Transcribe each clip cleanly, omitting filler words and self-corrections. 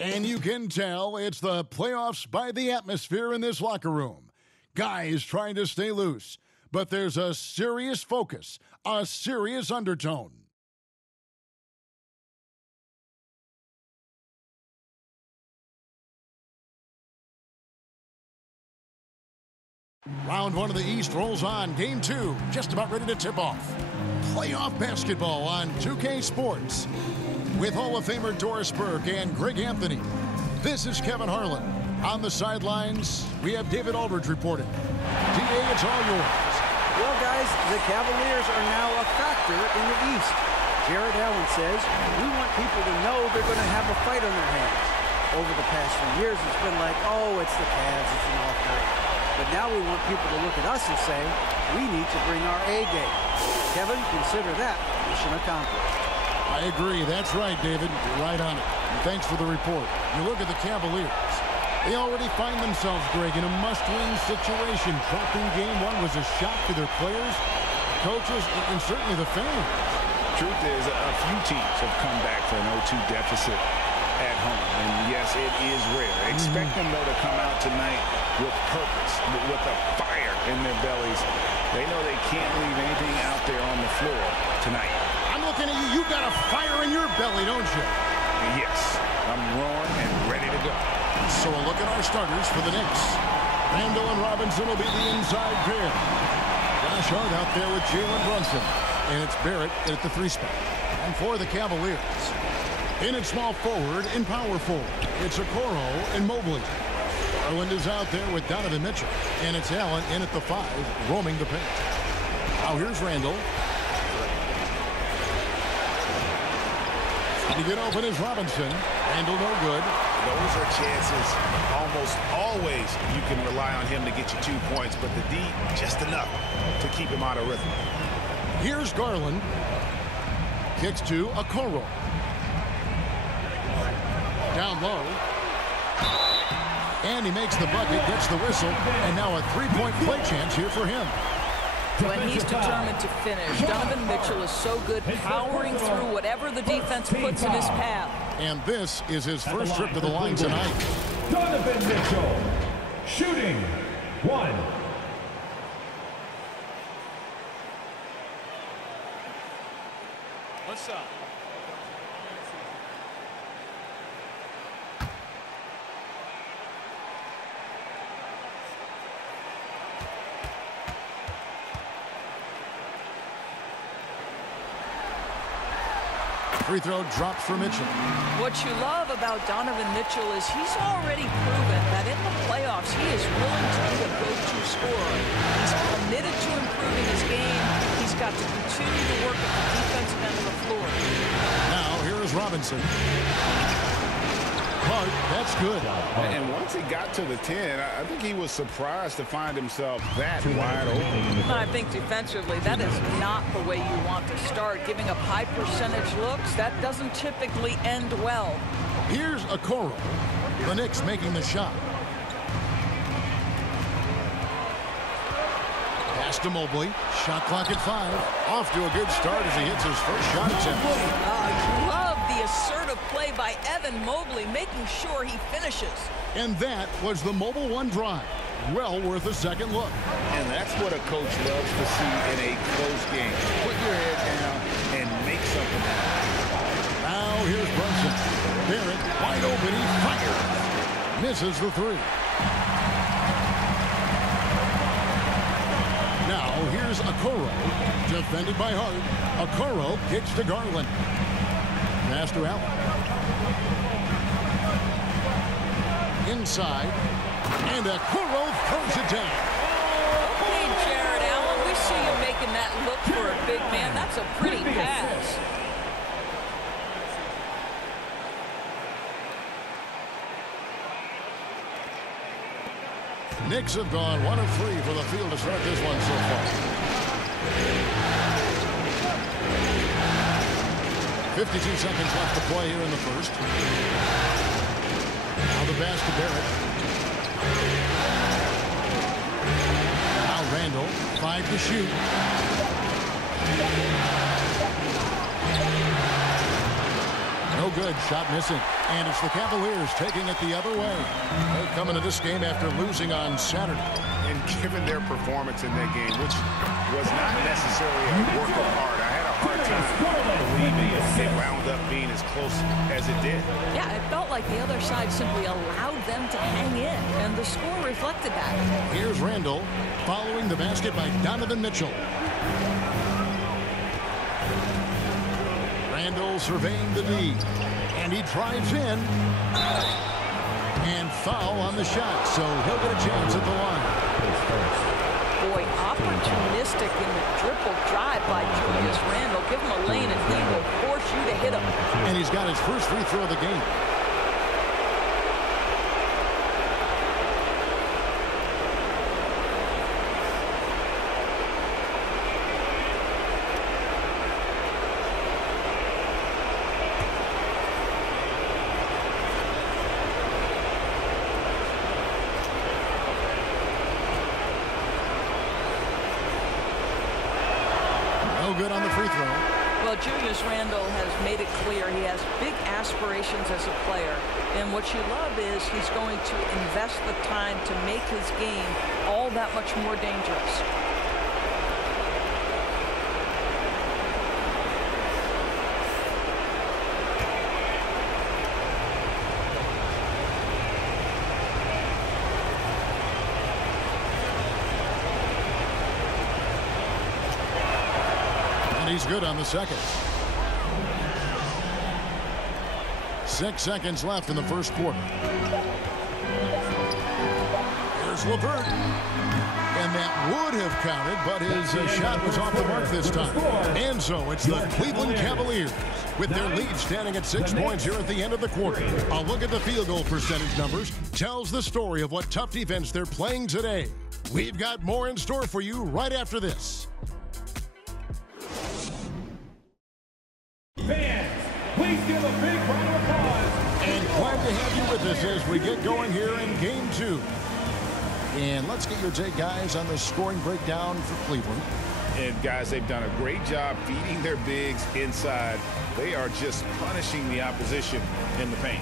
And you can tell it's the playoffs by the atmosphere in this locker room. Guys trying to stay loose, but there's a serious focus, a serious undertone. Round one of the East rolls on. Game two, just about ready to tip off. Playoff basketball on 2K Sports. With Hall of Famer Doris Burke and Greg Anthony. This is Kevin Harlan. On the sidelines, we have David Aldridge reporting. DA, it's all yours. Well, guys, the Cavaliers are now a factor in the East. Jared Allen says, we want people to know they're going to have a fight on their hands. Over the past few years, it's been like, oh, it's the Cavs, it's an off night. But now we want people to look at us and say, we need to bring our A game. Kevin, consider that mission accomplished. I agree. That's right, David. You're right on it. And thanks for the report. You look at the Cavaliers. They already find themselves, Greg, in a must-win situation. Dropping game one was a shock to their players, coaches, and certainly the fans. Truth is, a few teams have come back for an 0-2 deficit at home. And yes, it is rare. Expect them, though, to come out tonight with purpose, with a fire in their bellies. They know they can't leave anything out there on the floor tonight. I'm looking at you. You got a fire in your belly, don't you? Yes. I'm roaring and ready to go. So a look at our starters for the Knicks. Randall and Robinson will be the inside pair. Josh Hart out there with Jalen Brunson. And it's Barrett at the 3 spot. And for the Cavaliers, in at small forward and power forward, it's Okoro and Mobley. Garland is out there with Donovan Mitchell. And it's Allen in at the 5, roaming the paint. Now here's Randall. To get open is Robinson. Randall no good. Those are chances almost always you can rely on him to get you 2 points, but the D just enough to keep him out of rhythm. Here's Garland. Kicks to Okoro. Down low. And he makes the bucket, gets the whistle, and now a 3-point play chance here for him. When he's determined to finish, Donovan Mitchell is so good powering through whatever the defense puts in his path. And this is his first trip to the line tonight. Donovan Mitchell, shooting 1. What's up? Free throw drops for Mitchell. What you love about Donovan Mitchell is he's already proven that in the playoffs he is willing to be a go-to scorer. He's committed to improving his game. He's got to continue to work at the defensive end of the floor. Now here is Robinson. Hart, that's good. And once he got to the 10, I think he was surprised to find himself that wide open. I think defensively, that is not the way you want to start. Giving up high percentage looks, that doesn't typically end well. Here's Okoro. The Knicks making the shot. Pass to Mobley. Shot clock at 5. Off to a good start as he hits his first shot attempt. I love the assertive play by Evan Mobley, making sure he finishes. And that was the Mobile One drive. Well worth a second look. And that's what a coach loves to see in a close game. Put your head down and make something happen. Now here's Brunson. Barrett wide open. He fires. Misses the 3. Now here's Okoro. Defended by Hart. Okoro kicks to Garland. Pass to Allen. Inside. And Okoro throws it down. Okay, Jared Allen, we see you making that look for a big man. That's a pretty pass. Knicks have gone 1 of 3 for the field to start this one so far. 52 seconds left to play here in the first. Now the pass to Barrett. Now Randall, 5 to shoot. No No good. Shot missing. And it's the Cavaliers taking it the other way. They're coming to this game after losing on Saturday. And given their performance in that game, which was not necessarily a work of art, I had a hard time believing it wound up being as close as it did. Yeah, it felt like the other side simply allowed them to hang in, and the score reflected that. Here's Randall following the basket by Donovan Mitchell. Randall surveying the D, and he drives in. And foul on the shot, so he'll get a chance at the line. Boy, opportunistic in the triple drive by Julius Randle. Give him a lane and he will force you to hit him. And he's got his first free throw of the game. Good on the free throw. Well, Julius Randle has made it clear he has big aspirations as a player. And what you love is he's going to invest the time to make his game all that much more dangerous. He's good on the second. 6 seconds left in the first quarter. Here's LeVert. And that would have counted, but his shot was off the mark this time. And so it's the Cleveland Cavaliers with their lead standing at 6 points here at the end of the quarter. A look at the field goal percentage numbers tells the story of what tough defense they're playing today. We've got more in store for you right after this. Fans, please give a big round of applause. And glad to have you with us as we get going here in Game 2. And let's get your take, guys, on the scoring breakdown for Cleveland. And, guys, they've done a great job feeding their bigs inside. They are just punishing the opposition in the paint.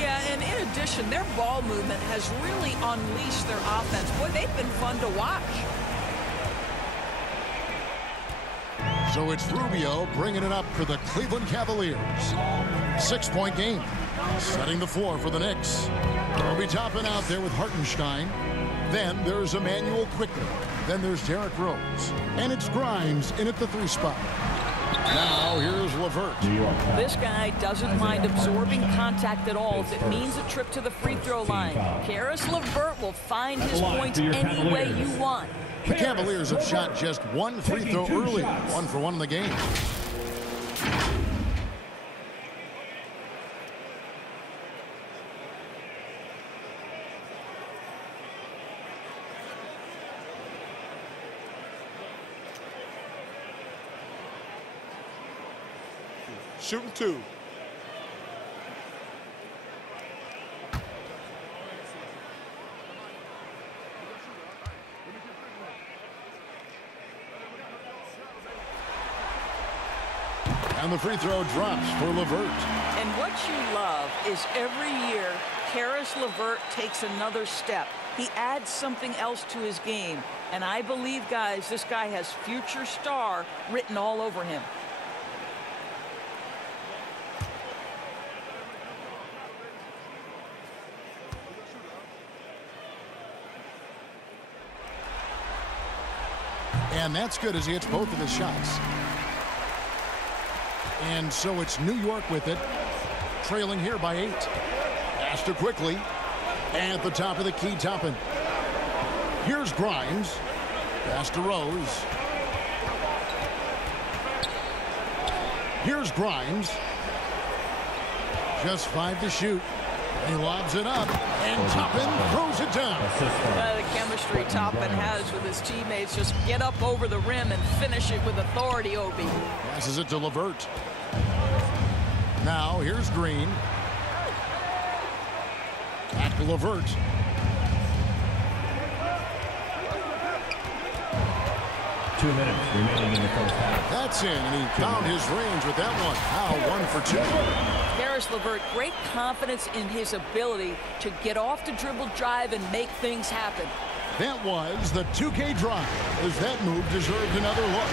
Yeah, and in addition, their ball movement has really unleashed their offense. Boy, they've been fun to watch. So it's Rubio bringing it up for the Cleveland Cavaliers. 6-point game. Setting the floor for the Knicks. They'll be topping out there with Hartenstein. Then there's Emmanuel Quickly. Then there's Derrick Rose. And it's Grimes in at the 3 spot. Now here's LeVert. This guy doesn't mind absorbing contact at all if it means a trip to the free throw line. Caris LeVert will find his points any way you want. The Cavaliers have shot just 1 free throw early. 1 for 1 in the game. Shooting 2. And the free throw drops for LeVert. And what you love is every year, Caris LeVert takes another step. He adds something else to his game. And I believe, guys, this guy has future star written all over him. And that's good as he hits both of his shots. And so it's New York with it, trailing here by 8. Pass to Quickly. At the top of the key, Toppin. Here's Grimes. Pass to Rose. Here's Grimes. Just 5 to shoot. He lobs it up, and Toppin throws it down. The chemistry Toppin has with his teammates. Just get up over the rim and finish it with authority, Obi. Passes it to LeVert. Now here's Green. Back to LeVert. Two minutes remaining in the first half. That's in, and he found his range with that one. Now 1 for 2. Karis LeVert, great confidence in his ability to get off the dribble drive and make things happen. That was the 2K drive, as that move deserved another look.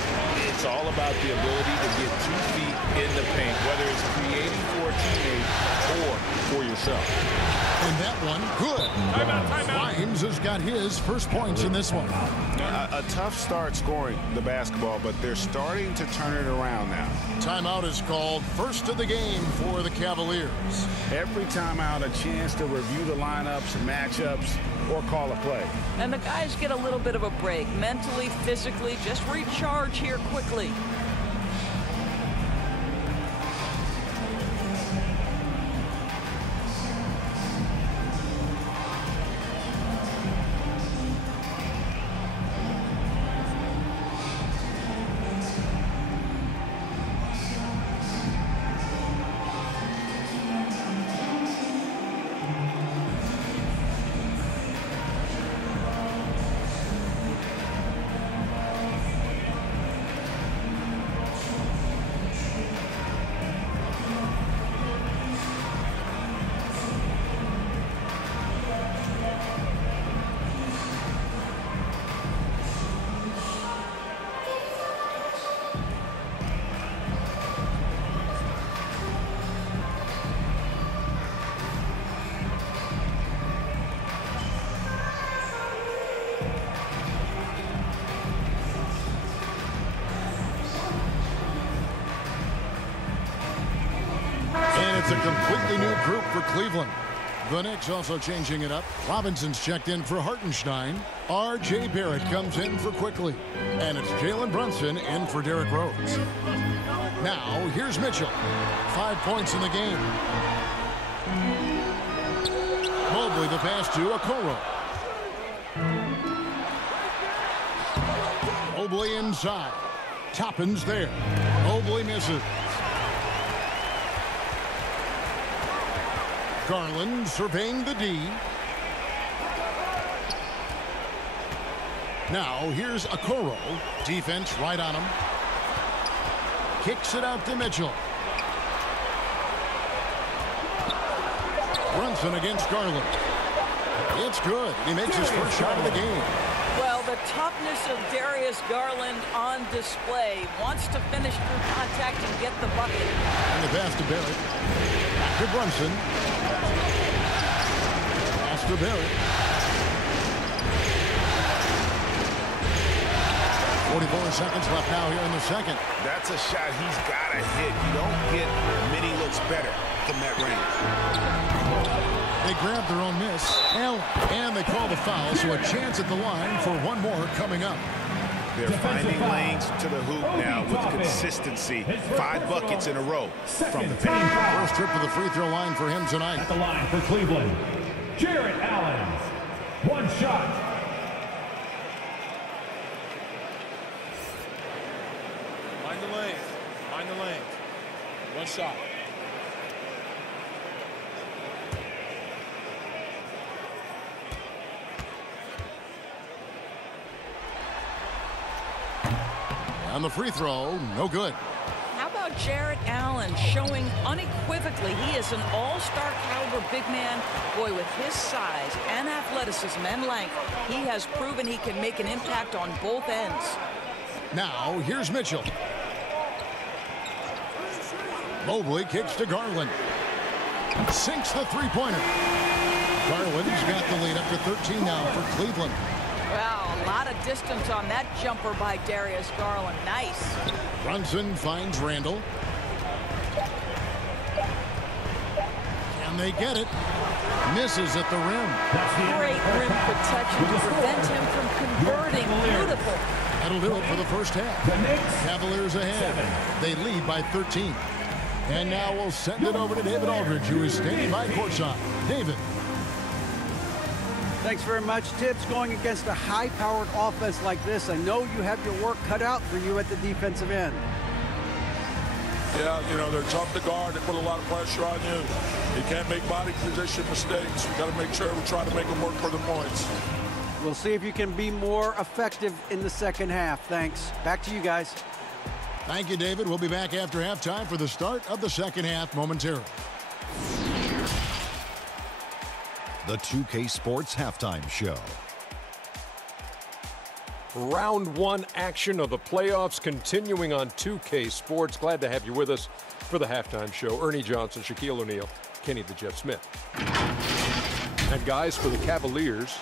It's all about the ability to get 2 feet in the paint, whether it's creating for a teammate or for yourself. And that one, good. Grimes has got his first points in this one. A tough start scoring the basketball, but they're starting to turn it around now. Timeout is called, first of the game for the Cavaliers. Every timeout, a chance to review the lineups, matchups, or call a play. And the guys get a little bit of a break, mentally, physically, just recharge here quickly. It's a completely new group for Cleveland. The Knicks also changing it up. Robinson's checked in for Hartenstein. R.J. Barrett comes in for Quickly. And it's Jalen Brunson in for Derrick Rose. Now, here's Mitchell. 5 points in the game. Mobley the pass to Okoro. Mobley inside. Toppin's there. Mobley misses. Garland surveying the D. Now here's Okoro. Defense right on him. Kicks it out to Mitchell. Brunson against Garland. It's good. He makes his first shot of the game. Well, the toughness of Darius Garland on display. Wants to finish through contact and get the bucket. And the pass to Barrett. Back to Brunson. Pass to Barrett. 44 seconds left now here in the second. That's a shot he's got to hit. You don't get many looks better from that range. They grab their own miss. Allen. And they call the foul, so a chance at the line for one more coming up. They're finding lanes to the hoop now with consistency. 5 buckets in a row from the paint. First trip to the free throw line for him tonight. At the line for Cleveland, Jarrett Allen. 1 shot. Find the lanes. Find the lanes. 1 shot. On the free throw, no good. How about Jarrett Allen showing unequivocally he is an all-star caliber big man? Boy, with his size and athleticism and length, he has proven he can make an impact on both ends. Now, here's Mitchell. Mobley kicks to Garland. Sinks the three-pointer. Garland's got the lead up to 13 now for Cleveland. Wow, a lot of distance on that jumper by Darius Garland. Nice. Brunson finds Randall. Can they get it? Misses at the rim. Great rim protection to prevent him from converting. Beautiful. That'll do it for the first half. Cavaliers ahead. They lead by 13. And now we'll send it over to David Aldridge, who is standing by courtside. David. Thanks very much, Tibbs. Going against a high-powered offense like this, I know you have your work cut out for you at the defensive end. Yeah, you know, they're tough to guard. They put a lot of pressure on you. You can't make body position mistakes. We got to make sure we try to make them work for the points. We'll see if you can be more effective in the second half. Thanks. Back to you guys. Thank you, David. We'll be back after halftime for the start of the second half momentarily. the 2K Sports Halftime Show. Round one action of the playoffs continuing on 2K Sports. Glad to have you with us for the halftime show. Ernie Johnson, Shaquille O'Neal, Kenny the Jet Smith. And guys, for the Cavaliers,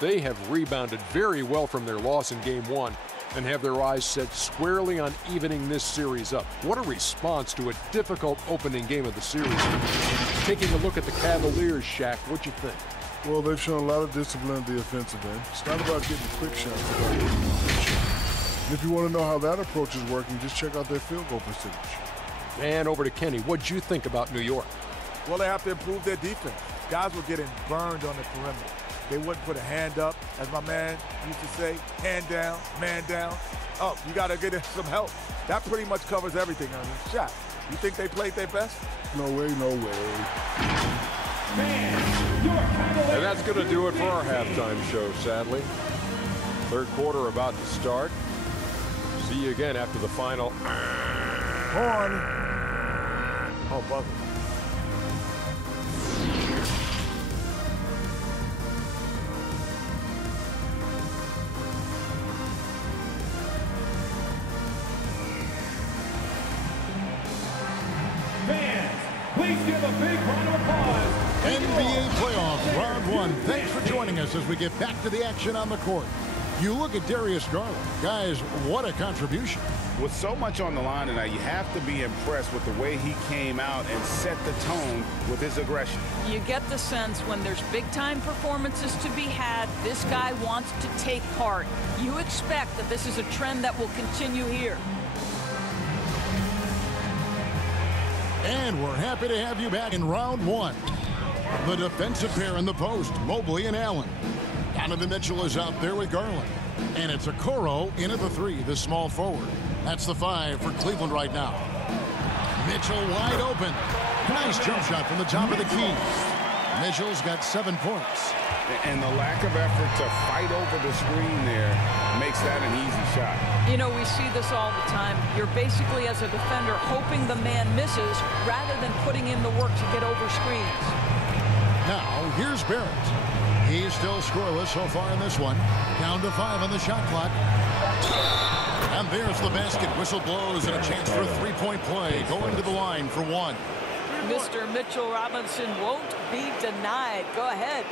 they have rebounded very well from their loss in Game 1 and have their eyes set squarely on evening this series up. What a response to a difficult opening game of the series. Taking a look at the Cavaliers, Shaq, what you think? Well, they've shown a lot of discipline at the offensive end. It's not about getting quick shots, it's about getting quick shots. And if you want to know how that approach is working, just check out their field goal percentage. And over to Kenny. What'd you think about New York? Well, they have to improve their defense. Guys were getting burned on the perimeter. They wouldn't put a hand up, as my man used to say, hand down, man down. Oh, you got to get some help. That pretty much covers everything on this shot. You think they played their best? No way, no way. And that's going to do it for our halftime show, sadly. Third quarter about to start. See you again after the final. Horn. Oh, buzzer. Fans, please give a big round of applause. NBA playoffs, round one. Thanks for joining us as we get back to the action on the court. You look at Darius Garland. Guys, what a contribution. With so much on the line tonight, you have to be impressed with the way he came out and set the tone with his aggression. You get the sense when there's big-time performances to be had, this guy wants to take part. You expect that this is a trend that will continue here. And we're happy to have you back in round one. The defensive pair in the post, Mobley and Allen. Donovan Mitchell is out there with Garland. And it's Okoro in at the three, the small forward. That's the 5 for Cleveland right now. Mitchell wide open. Nice jump shot from the top of the key. Mitchell's got 7 points. And the lack of effort to fight over the screen there makes that an easy shot. You know, we see this all the time. You're basically, as a defender, hoping the man misses rather than putting in the work to get over screens. Now, here's Barrett. He's still scoreless so far in this one. Down to 5 on the shot clock. And there's the basket. Whistle blows and a chance for a three-point play. Going to the line for 1. Mr. Mitchell Robinson won't be denied. Go ahead.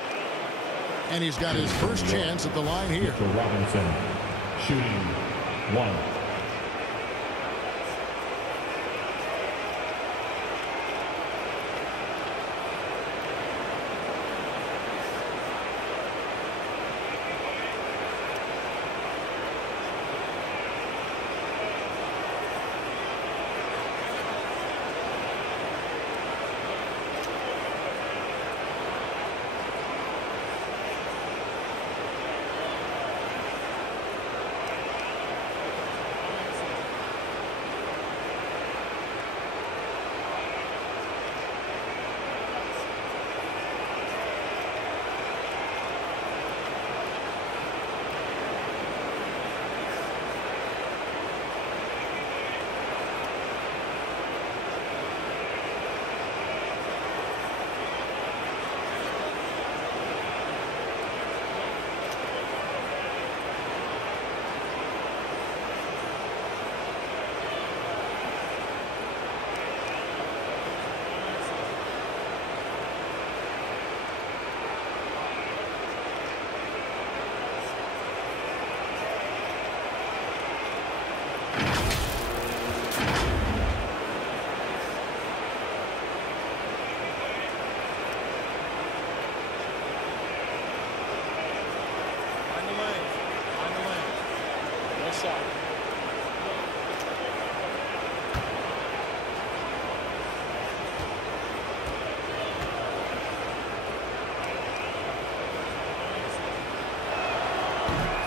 And he's got his first chance at the line here. Mitchell Robinson shooting 1.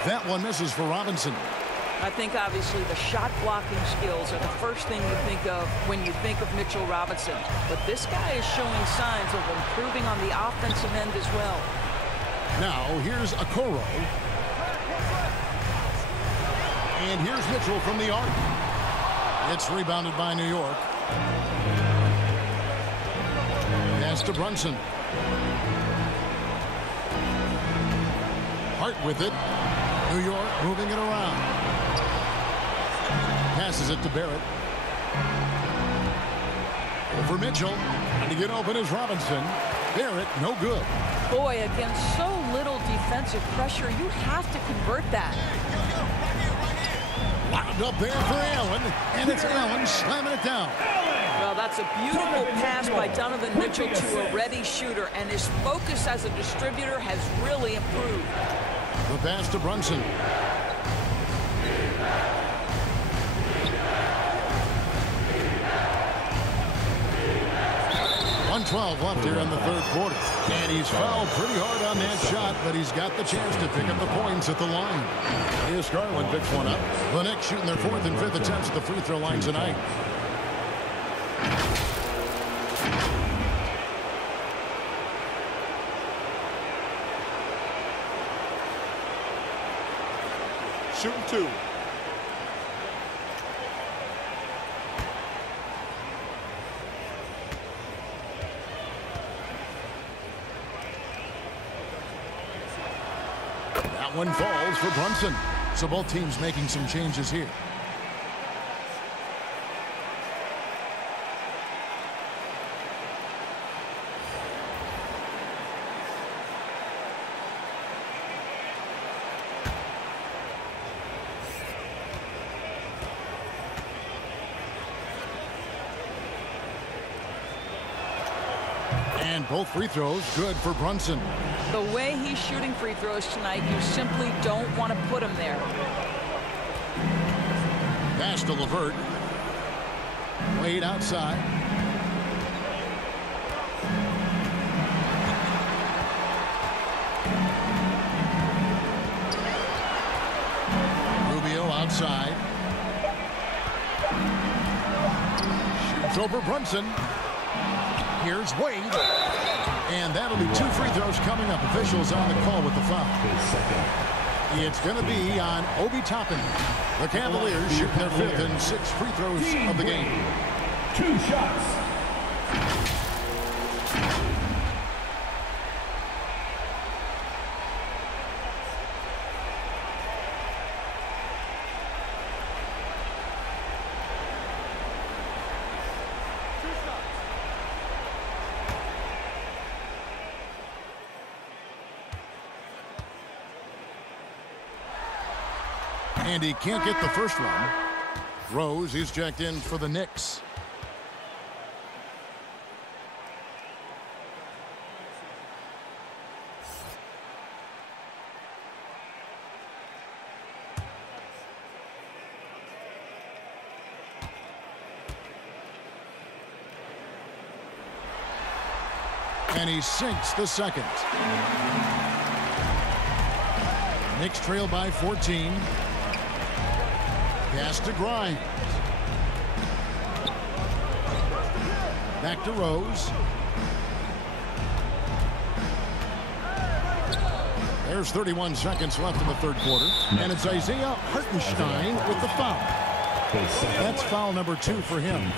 That one misses for Robinson. I think obviously the shot blocking skills are the first thing you think of when you think of Mitchell Robinson. But this guy is showing signs of improving on the offensive end as well. Now here's Okoro. And here's Mitchell from the arc. It's rebounded by New York. Pass to Brunson. Hart with it. New York moving it around. Passes it to Barrett. Over Mitchell. And to get open is Robinson. Barrett, no good. Boy, against so little defensive pressure, you have to convert that. Wound up there for Allen. And it's Allen slamming it down. Well, that's a beautiful pass by Donovan Mitchell to a ready shooter, and his focus as a distributor has really improved. The pass to Brunson. 1:12 left here in the third quarter. And he's fouled pretty hard on that shot, but he's got the chance to pick up the points at the line. Here's Garland picks one up. The Knicks shooting their fourth and fifth attempts at the free throw line tonight. Shooting two. That one falls for Brunson. So both teams making some changes here. And both free throws good for Brunson. The way he's shooting free throws tonight, you simply don't want to put him there. Pass to LeVert. Wade outside. Rubio outside. Shoots over Brunson. Here's Wade. And that'll be two free throws coming up. Officials on the call with the foul. It's going to be on Obi Toppin. The Cavaliers shooting their fifth and sixth free throws of the game. 2 shots. And he can't get the first one. Rose is checked in for the Knicks. And he sinks the second. Knicks trail by 14. Pass to Grimes. Back to Rose. There's 31 seconds left in the third quarter. And it's Isaiah Hartenstein with the foul. That's foul number 2 for him.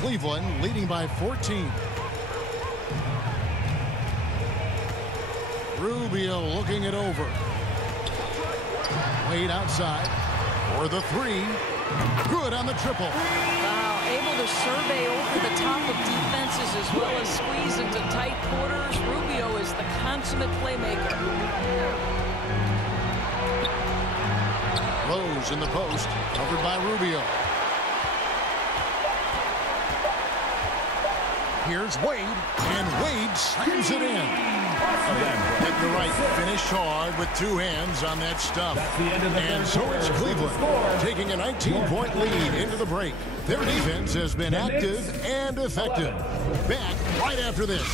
Cleveland leading by 14. Rubio looking it over. Wade outside for the three. Good on the triple. Wow, able to survey over the top of defenses as well as squeeze into tight quarters. Rubio is the consummate playmaker. Rose in the post, covered by Rubio. Here's Wade, and Wade slams it in. Hit the right, finish hard with two hands on that stuff. And so it's Cleveland taking a 19-point lead into the break. Their defense has been active and effective. Back right after this.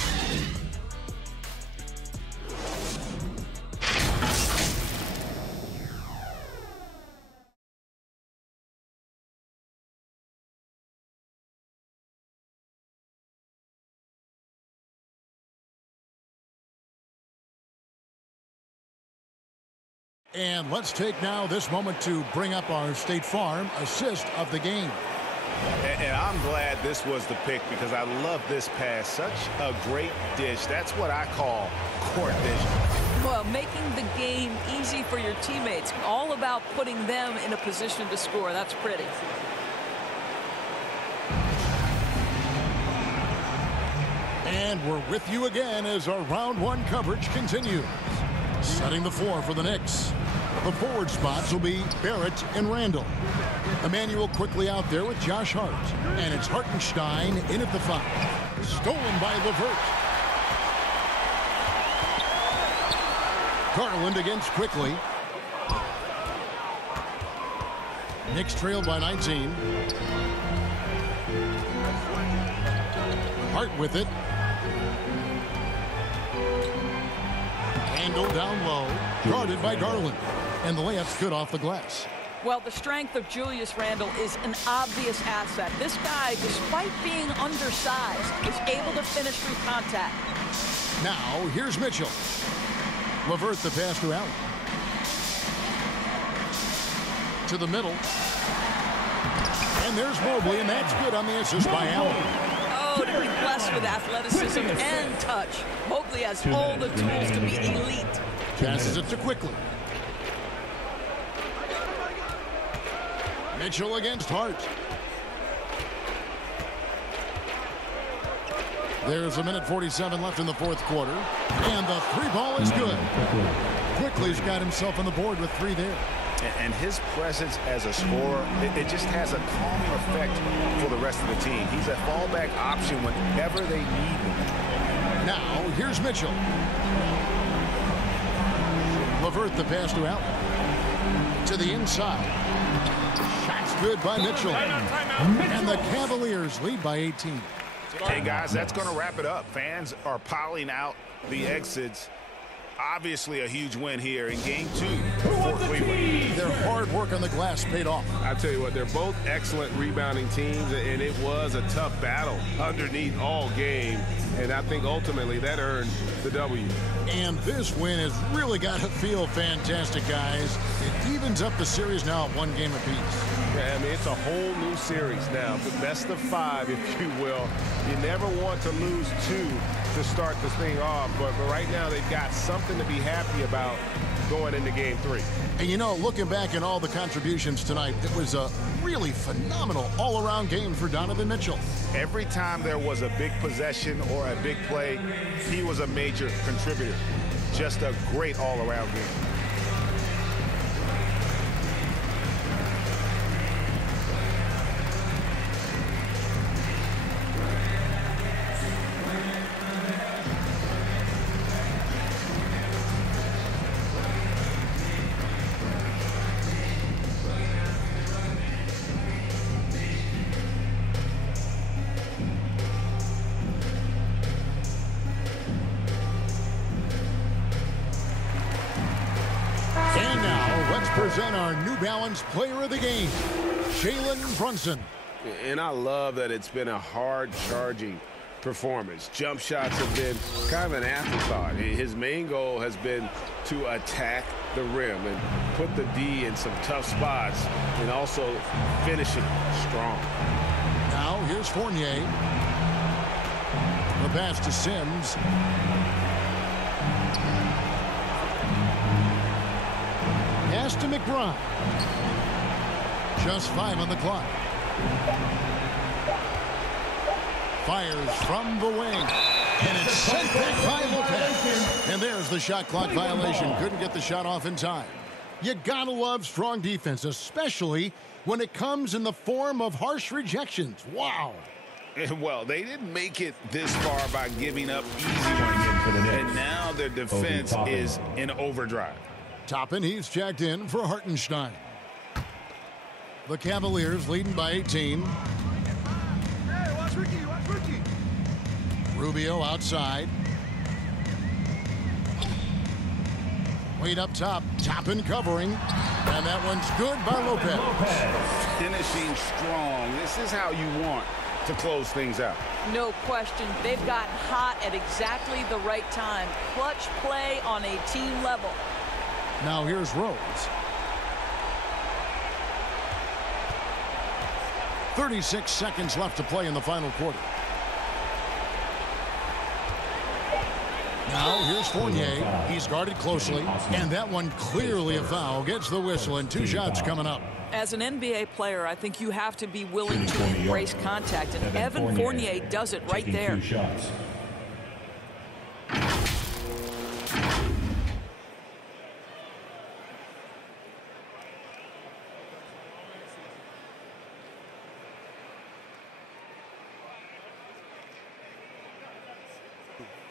And let's take now this moment to bring up our State Farm assist of the game. And I'm glad this was the pick because I love this pass. Such a great dish. That's what I call court vision. Well, making the game easy for your teammates. All about putting them in a position to score. That's pretty. And we're with you again as our round one coverage continues. Setting the floor for the Knicks. The forward spots will be Barrett and Randall. Emmanuel quickly out there with Josh Hart. And it's Hartenstein in at the 5. Stolen by LeVert. Garland against quickly. Knicks trailed by 19. Hart with it. Randall down low. Guarded by Garland. And the layup's good off the glass. Well, the strength of Julius Randle is an obvious asset. This guy, despite being undersized, is able to finish through contact. Now, here's Mitchell. LeVert the pass to Allen. To the middle. And there's Mobley, and that's good on the assist by Allen. Oh, to be blessed with athleticism and touch. Mobley has all the tools to be elite. Passes it to quickly. Mitchell against Hart. There's 1:47 left in the fourth quarter. And the 3 ball is good. Quickly's got himself on the board with 3 there. And his presence as a scorer, it just has a calming effect for the rest of the team. He's a fallback option whenever they need him. Now, here's Mitchell. LeVert the pass to Allen. To the inside. Shots good by Mitchell. And the Cavaliers lead by 18. Hey, guys, that's going to wrap it up. Fans are piling out the exits. Obviously a huge win here in Game 2 for Cleveland. Their hard work on the glass paid off. I tell you what, they're both excellent rebounding teams, and it was a tough battle underneath all game. And I think ultimately that earned the W. And this win has really got to feel fantastic, guys. It evens up the series now at 1 game apiece. Yeah, I mean, it's a whole new series now. The best of 5, if you will. You never want to lose 2 to start this thing off, but right now they've got something to be happy about going into Game 3. And you know, looking back at all the contributions tonight, it was a really phenomenal all-around game for Donovan Mitchell. Every time there was a big possession or a big play, he was a major contributor. Just a great all-around game. Present our New Balance Player of the Game, Jalen Brunson. And I love that it's been a hard-charging performance. Jump shots have been kind of an afterthought. His main goal has been to attack the rim and put the D in some tough spots and also finish it strong. Now here's Fournier. The pass to Sims. Pass to McBride. Just 5 on the clock. Fires from the wing. And it's sent back by Lopez. And there's the shot clock violation. Couldn't get the shot off in time. You gotta love strong defense, especially when it comes in the form of harsh rejections. Wow. Well, they didn't make it this far by giving up easy ones. And now their defense is in overdrive. Toppin, he's checked in for Hartenstein. The Cavaliers leading by 18. Hey, watch Ricky, watch Ricky. Rubio outside. Wade up top. Toppin covering. And that one's good by Lopez. Finishing strong. This is how you want to close things out. No question. They've gotten hot at exactly the right time. Clutch play on a team level. Now here's Rose. 36 seconds left to play in the final quarter. Now here's Fournier. He's guarded closely, and that one clearly a foul. Gets the whistle, and 2 shots coming up. As an NBA player, I think you have to be willing to embrace contact, and Evan Fournier does it right there. 2 shots.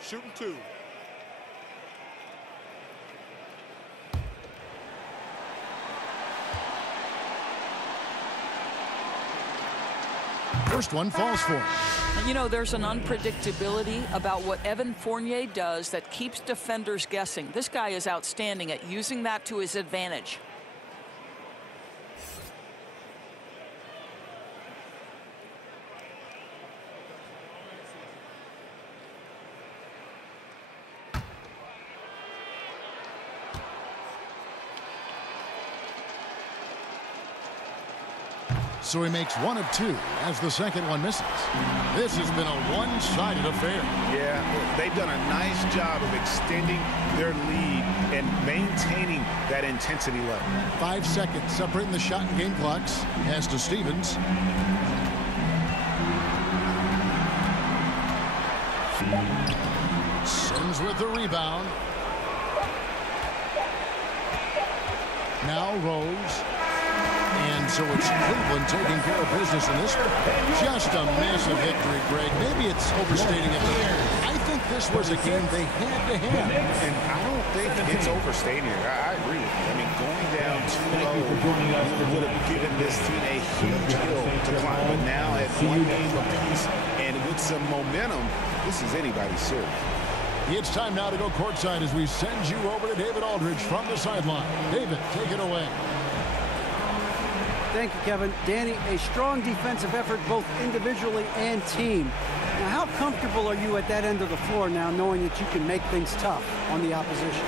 Shooting 2. First one falls for him. You know, there's an unpredictability about what Evan Fournier does that keeps defenders guessing. This guy is outstanding at using that to his advantage. So he makes 1 of 2 as the second one misses. This has been a one-sided affair. Yeah, they've done a nice job of extending their lead and maintaining that intensity level. 5 seconds separating the shot and game clocks. Pass to Stevens. Sims with the rebound. Now Rose. And so it's Cleveland taking care of business in this one. Just a massive victory, Greg. Maybe it's overstating it, but I think this was a game they had to have. And I don't think it's overstating it. I agree with you. I mean, going down 2-0 would have given this team a huge hill to climb. But now at 1 game apiece and with some momentum, this is anybody's series. It's time now to go courtside as we send you over to David Aldridge from the sideline. David, take it away. Thank you, Kevin. Danny, a strong defensive effort both individually and team. Now, how comfortable are you at that end of the floor now, knowing that you can make things tough on the opposition?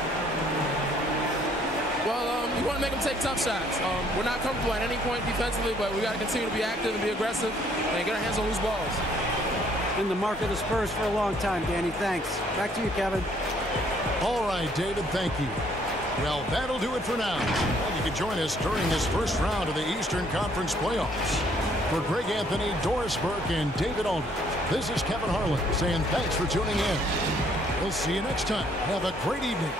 Well, we want to make them take tough shots. We're not comfortable at any point defensively, but we got to continue to be active and be aggressive and get our hands on loose balls. Been the mark of the Spurs for a long time, Danny. Thanks. Back to you, Kevin. All right, David, thank you. Well, that'll do it for now. And you can join us during this first round of the Eastern Conference playoffs. For Greg Anthony, Doris Burke, and David Aldridge, this is Kevin Harlan saying thanks for tuning in. We'll see you next time. Have a great evening.